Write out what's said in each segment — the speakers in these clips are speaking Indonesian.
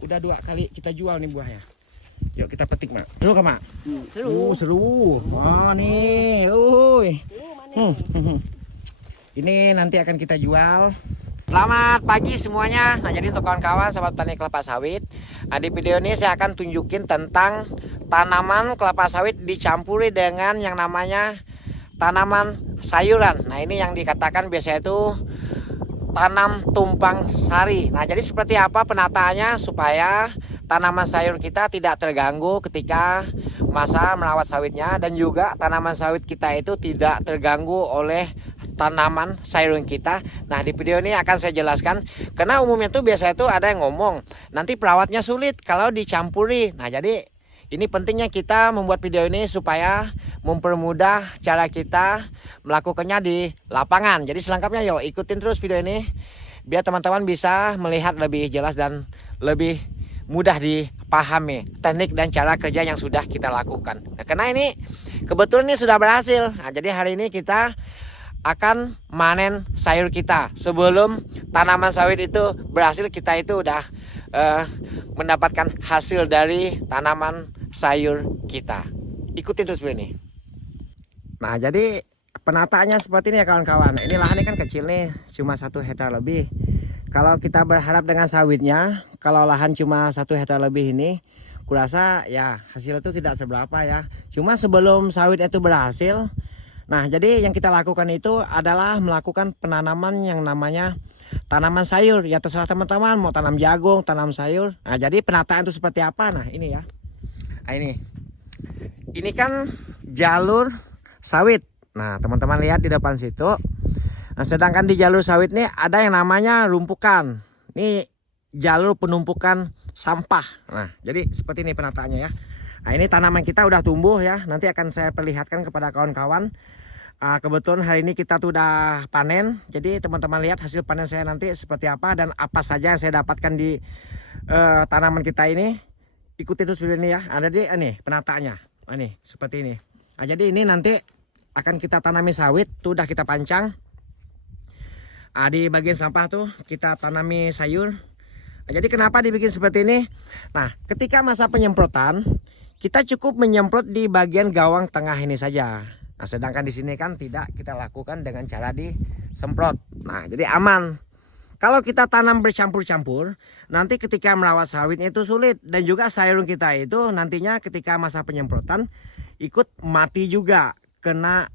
udah 2 kali kita jual nih buahnya. Yuk kita petik, Mak. Seru kan, Mak? Seru. Seru. Oh, nih. Ini nanti akan kita jual. Selamat pagi semuanya. Nah, jadi untuk kawan-kawan sahabat petani kelapa sawit, di video ini saya akan tunjukin tentang tanaman kelapa sawit dicampuri dengan yang namanya tanaman sayuran. Nah, ini yang dikatakan biasanya itu tanam tumpang sari. Nah, jadi seperti apa penataannya supaya tanaman sayur kita tidak terganggu ketika masa merawat sawitnya, dan juga tanaman sawit kita itu tidak terganggu oleh tanaman sayuran kita. Nah, di video ini akan saya jelaskan, karena umumnya tuh biasanya tuh ada yang ngomong nanti perawatnya sulit kalau dicampuri. Nah, jadi ini pentingnya kita membuat video ini supaya mempermudah cara kita melakukannya di lapangan. Jadi selengkapnya yuk ikutin terus video ini biar teman-teman bisa melihat lebih jelas dan lebih mudah dipahami teknik dan cara kerja yang sudah kita lakukan. Nah, karena ini kebetulan ini sudah berhasil. Nah, jadi hari ini kita akan manen sayur kita. Sebelum tanaman sawit itu berhasil, kita itu udah mendapatkan hasil dari tanaman sayur kita. Ikutin terus video ini. Nah, jadi penataannya seperti ini ya kawan-kawan. Ini lahannya kan kecil nih, cuma 1 hektar lebih. Kalau kita berharap dengan sawitnya, kalau lahan cuma 1 hektar lebih ini, kurasa ya hasil itu tidak seberapa ya. Cuma sebelum sawit itu berhasil, nah, jadi yang kita lakukan itu adalah melakukan penanaman yang namanya tanaman sayur. Ya terserah teman-teman mau tanam jagung, tanam sayur. Nah, jadi penataan itu seperti apa? Nah, ini ya. Nah, ini kan jalur sawit. Nah, teman-teman lihat di depan situ. Nah, sedangkan di jalur sawit ini ada yang namanya rumpukan. Ini jalur penumpukan sampah. Nah, jadi seperti ini penataannya ya. Nah, ini tanaman kita udah tumbuh ya. Nanti akan saya perlihatkan kepada kawan-kawan. Kebetulan hari ini kita tuh udah panen. Jadi teman-teman lihat hasil panen saya nanti seperti apa dan apa saja yang saya dapatkan di tanaman kita ini. Ikuti terus video ini ya. Ada di ini penataannya. Ini seperti ini. Nah, jadi ini nanti akan kita tanami sawit. Tuh udah kita pancang. Di bagian sampah tuh kita tanami sayur. Nah, jadi kenapa dibikin seperti ini? Nah, ketika masa penyemprotan, kita cukup menyemprot di bagian gawang tengah ini saja. Nah, sedangkan di sini kan tidak kita lakukan dengan cara disemprot. Nah, jadi aman. Kalau kita tanam bercampur-campur, nanti ketika merawat sawitnya itu sulit. Dan juga sayur kita itu nantinya ketika masa penyemprotan ikut mati juga. Kena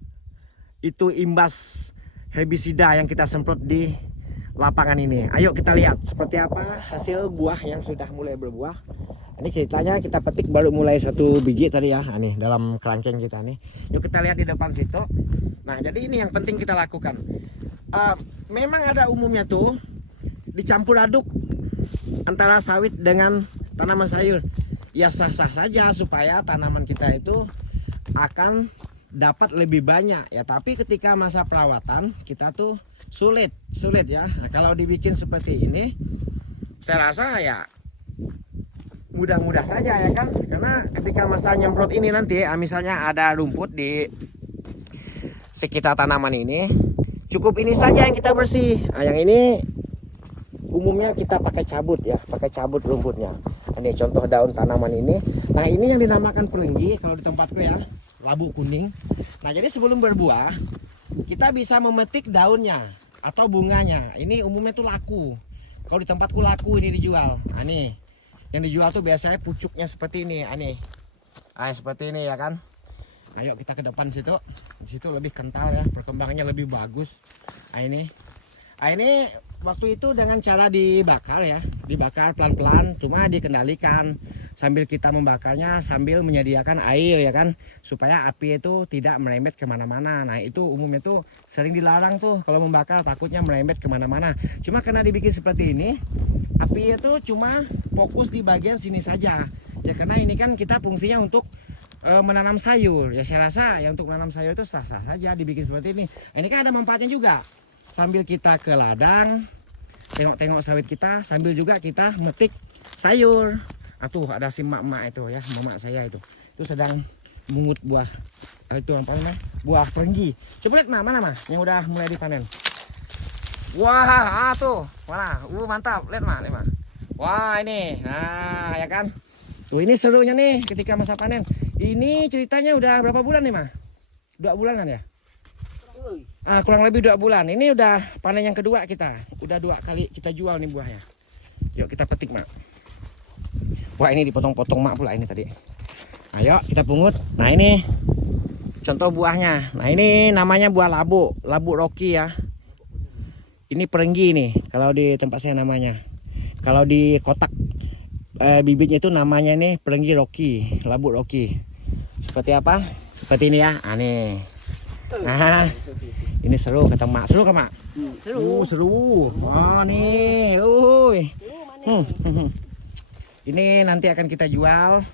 itu imbas herbisida yang kita semprot di lapangan ini. Ayo kita lihat seperti apa hasil buah yang sudah mulai berbuah. Ini ceritanya kita petik baru mulai 1 biji tadi ya. Nih dalam keranjang kita nih. Yuk kita lihat di depan situ. Nah, jadi ini yang penting kita lakukan. Memang ada umumnya tuh dicampur aduk antara sawit dengan tanaman sayur. Ya sah-sah saja supaya tanaman kita itu akan dapat lebih banyak ya. Tapi ketika masa perawatan kita tuh sulit ya. Nah, kalau dibikin seperti ini, saya rasa ya mudah-mudah saja ya kan, karena ketika masa nyemprot ini nanti misalnya ada rumput di sekitar tanaman ini, cukup ini saja yang kita bersih. Nah, yang ini umumnya kita pakai cabut ya, pakai cabut rumputnya. Ini contoh daun tanaman ini. Nah, ini yang dinamakan pelenggi kalau di tempatku ya, labu kuning. Nah, jadi sebelum berbuah kita bisa memetik daunnya atau bunganya. Ini umumnya tuh laku. Kalau di tempatku laku ini dijual. Nah, nih yang dijual tuh biasanya pucuknya seperti ini. Seperti ini ya kan. Ayo kita ke depan situ. Di situ lebih kental ya, perkembangannya lebih bagus. Ini waktu itu dengan cara dibakar ya, dibakar pelan-pelan, cuma dikendalikan sambil kita membakarnya sambil menyediakan air ya kan, supaya api itu tidak merembet kemana-mana. Nah, itu umumnya tuh sering dilarang tuh kalau membakar, takutnya merembet kemana-mana. Cuma karena dibikin seperti ini, api itu cuma fokus di bagian sini saja ya, karena ini kan kita fungsinya untuk menanam sayur ya. Saya rasa ya untuk menanam sayur itu sah-sah saja dibikin seperti ini. Nah, ini kan ada manfaatnya juga, sambil kita ke ladang tengok-tengok sawit kita, sambil juga kita metik sayur. Tuh ada si mak-mak itu ya, mama saya itu sedang mungut buah itu apa namanya, buah pelenggi. Coba lihat mana yang udah mulai dipanen. Wah, tuh mana, mantap, lihat mah. Wah ini, nah ya kan. Tuh ini serunya nih ketika masa panen. Ini ceritanya udah berapa bulan nih mah? 2 bulanan ya? Kurang lebih 2 bulan. Ini udah panen yang kedua kita. Udah 2 kali kita jual nih buahnya. Yuk kita petik mak. Wah ini dipotong-potong mak pula ini tadi. Ayo kita pungut. Nah ini contoh buahnya. Nah ini namanya buah labu. Labu Rocky ya. Ini perenggi nih kalau di tempat saya namanya. Kalau di kotak bibitnya itu namanya nih perenggi Rocky, labu Rocky. Seperti apa? Seperti ini ya. Nih. Nah, ini seru kata mak. Seru kan mak? Seru. Seru. Oh nih. Ini nanti akan kita jual.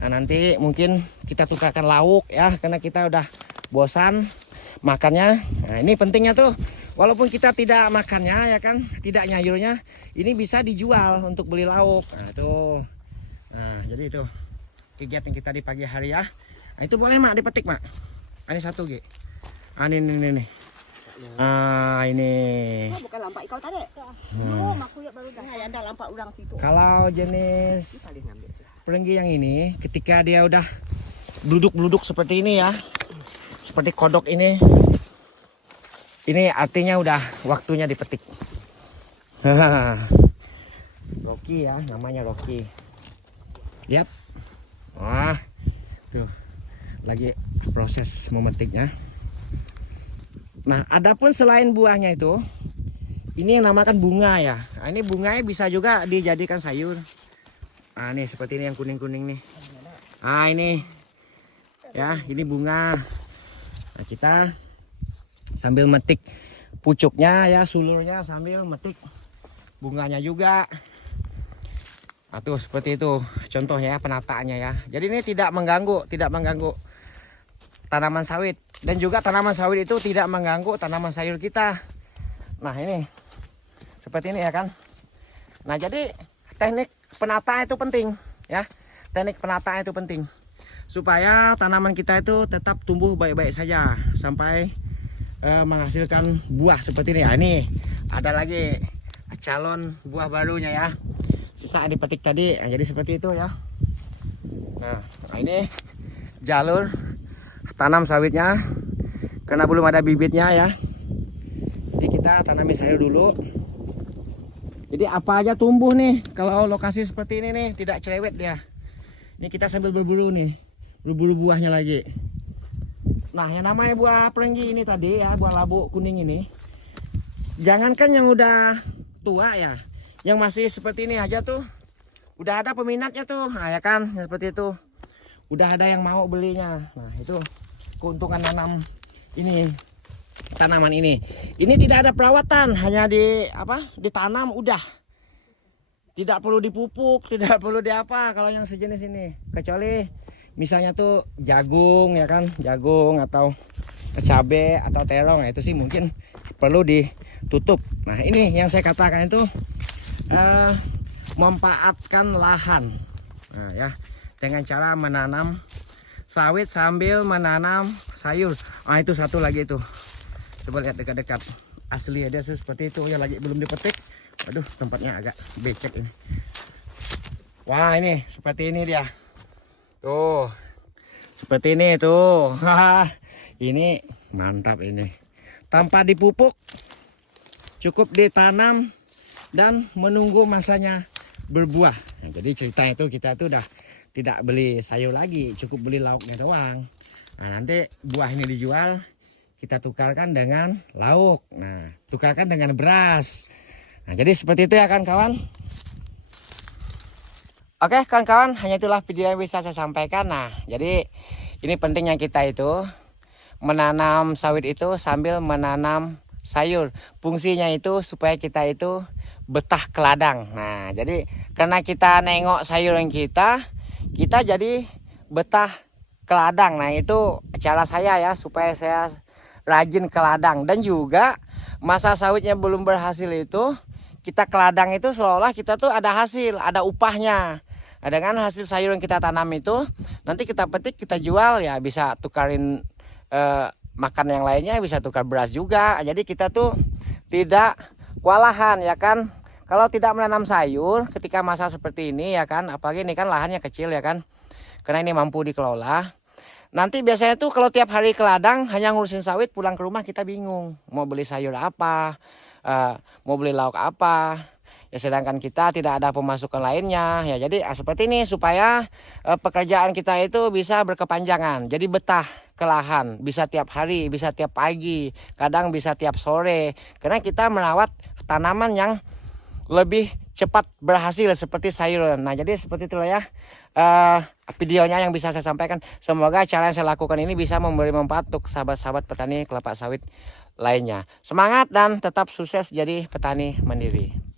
Nah, nanti mungkin kita tukarkan lauk ya, karena kita udah bosan makannya. Nah, ini pentingnya tuh. Walaupun kita tidak makannya ya kan, tidak nyayurnya, ini bisa dijual untuk beli lauk. Nah, tuh. Nah, jadi itu kegiatan kita di pagi hari ya. Nah, itu boleh mak dipetik mak. Ini satu G. Ini. Ini. Bukan lampak ikau tadi. Ada lampak udang situ. Kalau jenis perenggi yang ini, ketika dia udah duduk seperti ini ya, seperti kodok ini artinya udah waktunya dipetik. Rocky ya, namanya Rocky. Lihat. Wah, tuh lagi proses memetiknya. Nah, adapun selain buahnya itu, ini yang namakan bunga ya. Nah, ini bunganya bisa juga dijadikan sayur. Nah, nih seperti ini yang kuning-kuning nih. Ah, ini ya, ini bunga. Nah, kita sambil metik pucuknya ya, sulurnya sambil metik bunganya juga. Tuh seperti itu contohnya penataannya ya. Jadi ini tidak mengganggu tanaman sawit, dan juga tanaman sawit itu tidak mengganggu tanaman sayur kita. Nah ini seperti ini ya kan. Nah jadi teknik penataan itu penting ya. Teknik penataan itu penting supaya tanaman kita itu tetap tumbuh baik-baik saja sampai menghasilkan buah seperti ini. Nah, ini ada lagi calon buah barunya ya. Sisa dipetik tadi. Nah, jadi seperti itu ya. Nah, ini jalur tanam sawitnya karena belum ada bibitnya ya. Jadi kita tanami sayur dulu. Jadi apa aja tumbuh nih kalau lokasi seperti ini nih, tidak cerewet dia. Ini kita sambil berburu nih, berburu buahnya lagi. Nah yang namanya buah perenggi ini tadi ya, buah labu kuning ini, jangankan yang udah tua ya, yang masih seperti ini aja tuh udah ada peminatnya tuh. Nah ya kan, seperti itu udah ada yang mau belinya. Nah itu keuntungan nanam ini, tanaman ini tidak ada perawatan, hanya ditanam udah, tidak perlu dipupuk, tidak perlu diapa kalau yang sejenis ini, kecuali misalnya tuh jagung ya kan, jagung atau cabai atau terong. Nah, itu sih mungkin perlu ditutup. Nah ini yang saya katakan itu memanfaatkan lahan. Nah ya, dengan cara menanam sawit sambil menanam sayur. Ah itu satu lagi itu. Coba lihat dekat-dekat. Asli ada seperti itu ya, lagi belum dipetik. Waduh, tempatnya agak becek ini. Wah, ini seperti ini dia. Tuh. Seperti ini tuh. Ini mantap ini. Tanpa dipupuk. Cukup ditanam dan menunggu masanya berbuah. Nah, jadi cerita itu kita tuh udah tidak beli sayur lagi, cukup beli lauknya doang. Nah, nanti buah ini dijual, kita tukarkan dengan lauk. Nah, tukarkan dengan beras. Nah, jadi seperti itu ya kan kawan. Oke kawan-kawan, hanya itulah video yang bisa saya sampaikan. Nah, jadi ini pentingnya kita itu menanam sawit itu sambil menanam sayur. Fungsinya itu supaya kita itu betah ke ladang. Nah, jadi karena kita nengok sayuran kita jadi betah ke ladang. Nah, itu cara saya ya, supaya saya rajin ke ladang. Dan juga masa sawitnya belum berhasil itu, kita ke ladang itu seolah kita tuh ada hasil, ada upahnya. Nah, dengan hasil sayur yang kita tanam itu, nanti kita petik, kita jual ya, bisa tukarin makan yang lainnya, bisa tukar beras juga. Jadi kita tuh tidak kewalahan ya kan. kalau tidak menanam sayur ketika masa seperti ini ya kan, apalagi ini kan lahannya kecil ya kan, karena ini mampu dikelola. Nanti biasanya tuh kalau tiap hari ke ladang hanya ngurusin sawit, pulang ke rumah kita bingung mau beli sayur apa, mau beli lauk apa. Ya sedangkan kita tidak ada pemasukan lainnya ya, jadi seperti ini supaya pekerjaan kita itu bisa berkepanjangan, jadi betah ke lahan, bisa tiap hari, bisa tiap pagi, kadang bisa tiap sore, karena kita merawat tanaman yang lebih cepat berhasil seperti sayur. Nah jadi seperti itulah ya videonya yang bisa saya sampaikan. Semoga cara yang saya lakukan ini bisa memberi manfaat untuk sahabat-sahabat petani kelapa sawit lainnya. Semangat dan tetap sukses jadi petani mandiri.